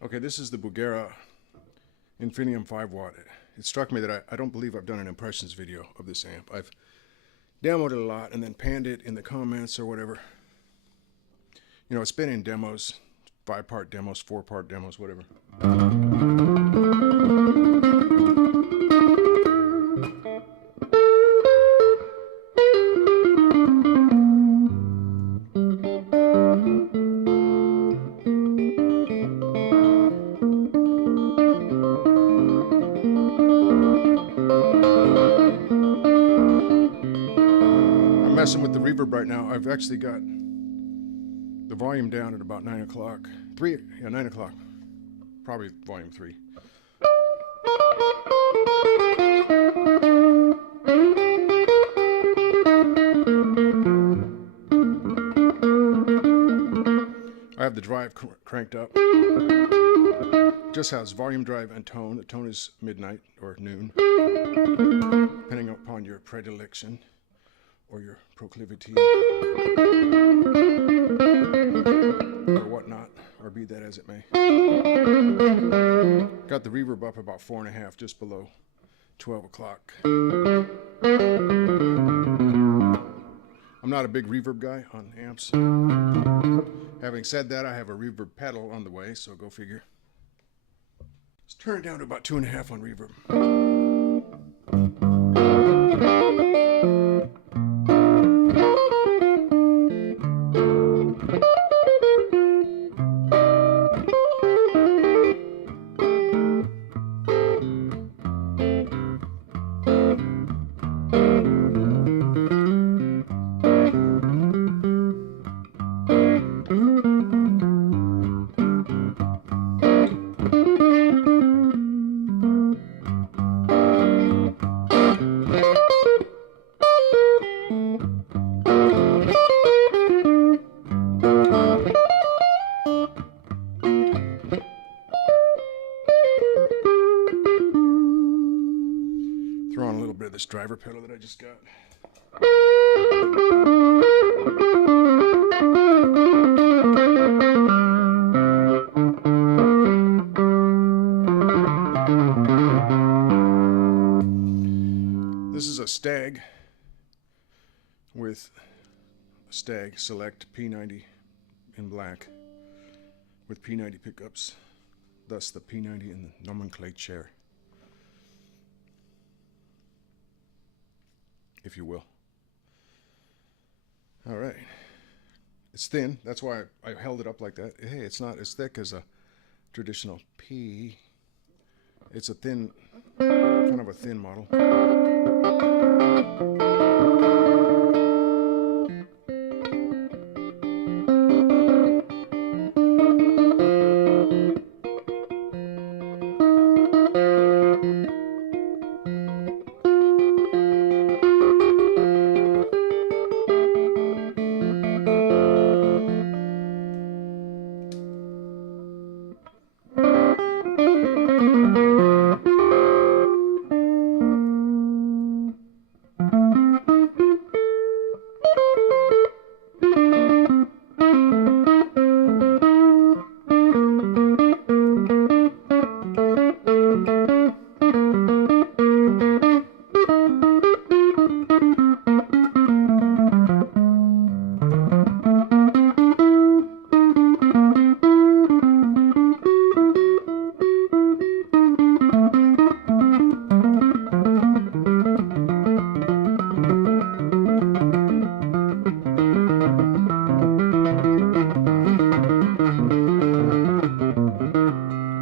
Okay, this is the Bugera Infinium 5 watt. It struck me that I don't believe I've done an impressions video of this amp. I've demoed it a lot and then panned it in the comments or whatever. You know, it's been in demos, 5-part demos, 4-part demos, whatever. I'm messing with the reverb right now. I've actually got the volume down at about 9 o'clock. 9 o'clock. Probably volume 3. I have the drive cranked up. Just has volume, drive, and tone. The tone is midnight or noon, depending upon your predilection or your proclivity or whatnot, or be that as it may. Got the reverb up about 4.5, just below 12 o'clock. I'm not a big reverb guy on amps. Having said that, I have a reverb pedal on the way, so go figure. Let's turn it down to about 2.5 on reverb. Throw on a little bit of this driver pedal that I just got. This is a Stag with a Stag Select P90 in black with P90 pickups, thus the P90 in the nomenclature, if you will. All right. It's thin. That's why I held it up like that. Hey, it's not as thick as a traditional P. It's a thin, kind of a thin model.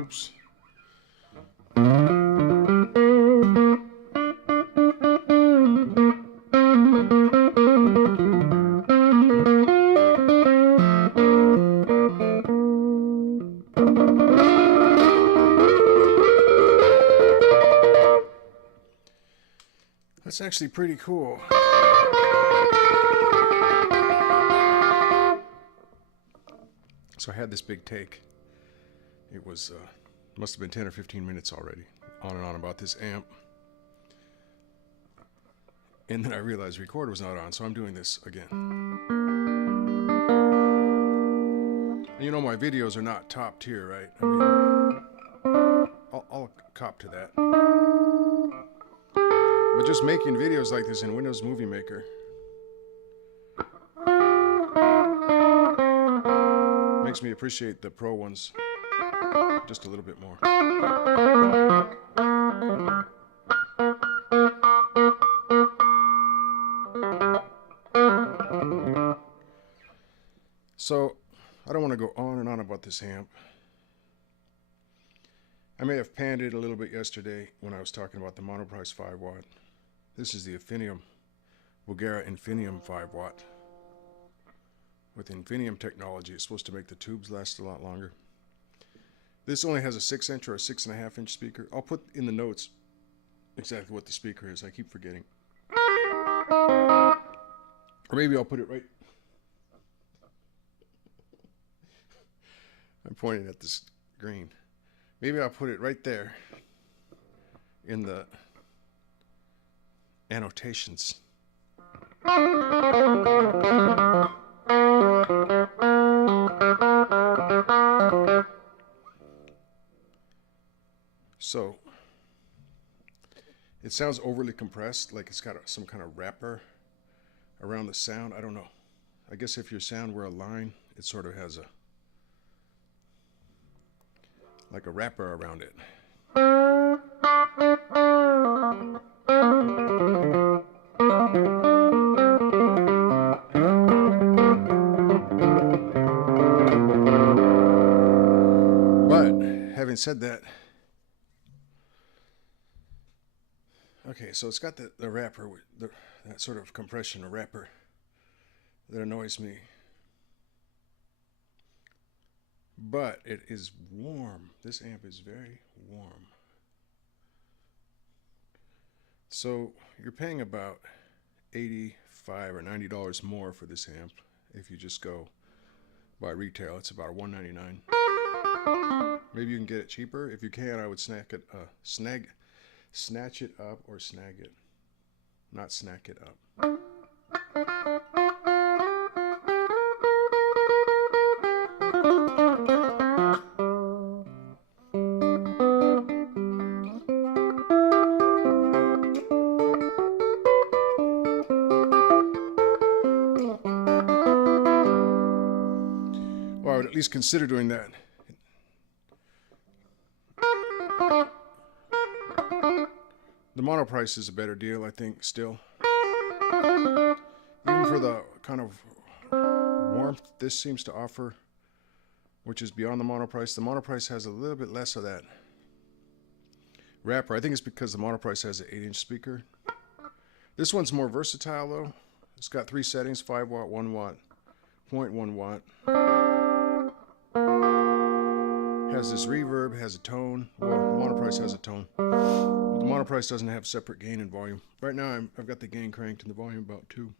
Oops. That's actually pretty cool. So I had this big take. It was, must have been 10 or 15 minutes already, on and on about this amp. And then I realized the recorder was not on, so I'm doing this again. You know, my videos are not top tier, right? I mean, I'll cop to that. But just making videos like this in Windows Movie Maker makes me appreciate the pro ones just a little bit more. So, I don't want to go on and on about this amp. I may have panned it a little bit yesterday when I was talking about the Monoprice 5 watt. This is the Infinium, Bugera Infinium 5 watt. With Infinium technology, it's supposed to make the tubes last a lot longer. This only has a 6-inch or a 6.5-inch speaker. I'll put in the notes exactly what the speaker is. I keep forgetting. Or maybe I'll put it right... I'm pointing at this screen. Maybe I'll put it right there in the annotations. So, it sounds overly compressed, like it's got some kind of wrapper around the sound. I don't know. I guess if your sound were a line, it sort of has like a wrapper around it. But having said that, okay, so it's got the wrapper, that sort of compression, a wrapper that annoys me. But it is warm. This amp is very warm. So you're paying about $85 or $90 more for this amp if you just go by retail. It's about $199. Maybe you can get it cheaper. If you can, I would snatch it up or snag it. Not snack it up. Well, I would at least consider doing that. The Monoprice is a better deal, I think, still. Even for the kind of warmth this seems to offer, which is beyond the Monoprice. The Monoprice has a little bit less of that wrapper. I think it's because the Monoprice has an 8-inch speaker. This one's more versatile, though. It's got 3 settings, 5 watt, 1 watt, 0.1 watt. Has this reverb, has a tone. Well, the Monoprice has a tone. The Monoprice doesn't have separate gain and volume. Right now, I've got the gain cranked and the volume about 2.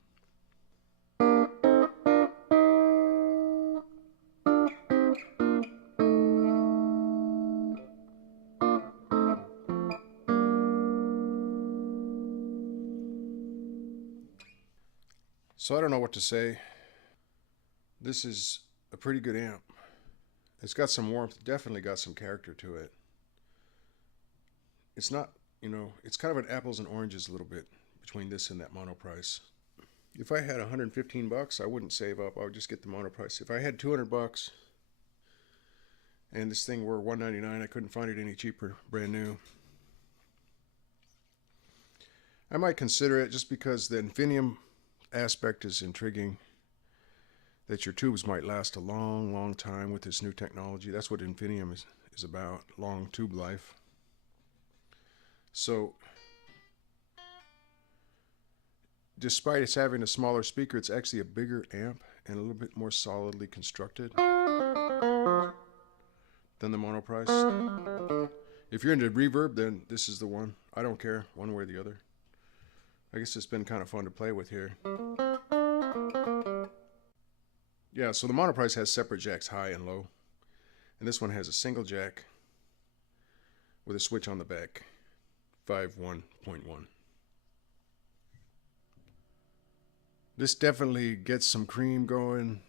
So I don't know what to say. This is a pretty good amp. It's got some warmth, definitely got some character to it. It's not, it's kind of an apples and oranges a little bit between this and that Monoprice. If I had $115, I wouldn't save up. I would just get the Monoprice. If I had $200 and this thing were $199, I couldn't find it any cheaper, brand new. I might consider it just because the Infinium aspect is intriguing. That your tubes might last a long, long time with this new technology. That's what Infinium is about, long tube life. So, despite its having a smaller speaker, it's actually a bigger amp and a little bit more solidly constructed than the Monoprice. If you're into reverb, then this is the one. I don't care, one way or the other. I guess it's been kind of fun to play with here. Yeah, so the Monoprice has separate jacks, high and low. And this one has a single jack with a switch on the back, 5.1.1. This definitely gets some cream going.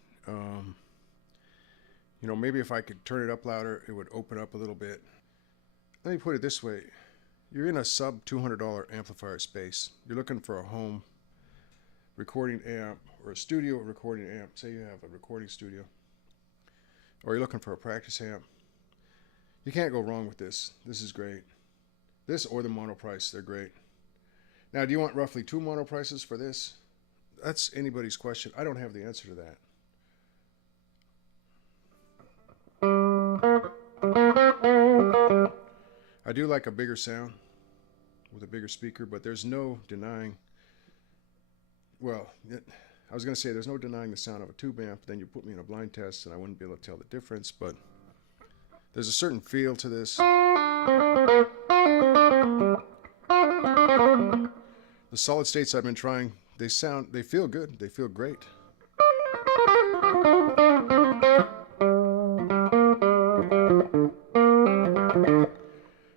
You know, maybe if I could turn it up louder, it would open up a little bit. Let me put it this way. You're in a sub $200 amplifier space. You're looking for a home recording amp or a studio recording amp. Say you have a recording studio. Or you're looking for a practice amp. You can't go wrong with this. This is great. This or the mono price, they're great. Now, do you want roughly 2 mono prices for this? That's anybody's question. I don't have the answer to that. I do like a bigger sound with a bigger speaker, but there's no denying, well, I was going to say there's no denying the sound of a tube amp. Then you put me in a blind test and I wouldn't be able to tell the difference, but there's a certain feel to this. The solid states I've been trying, they feel good. They feel great.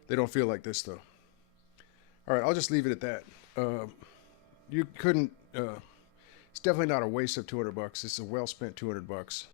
They don't feel like this though. All right, I'll just leave it at that. You couldn't, it's definitely not a waste of $200. It's a well spent $200.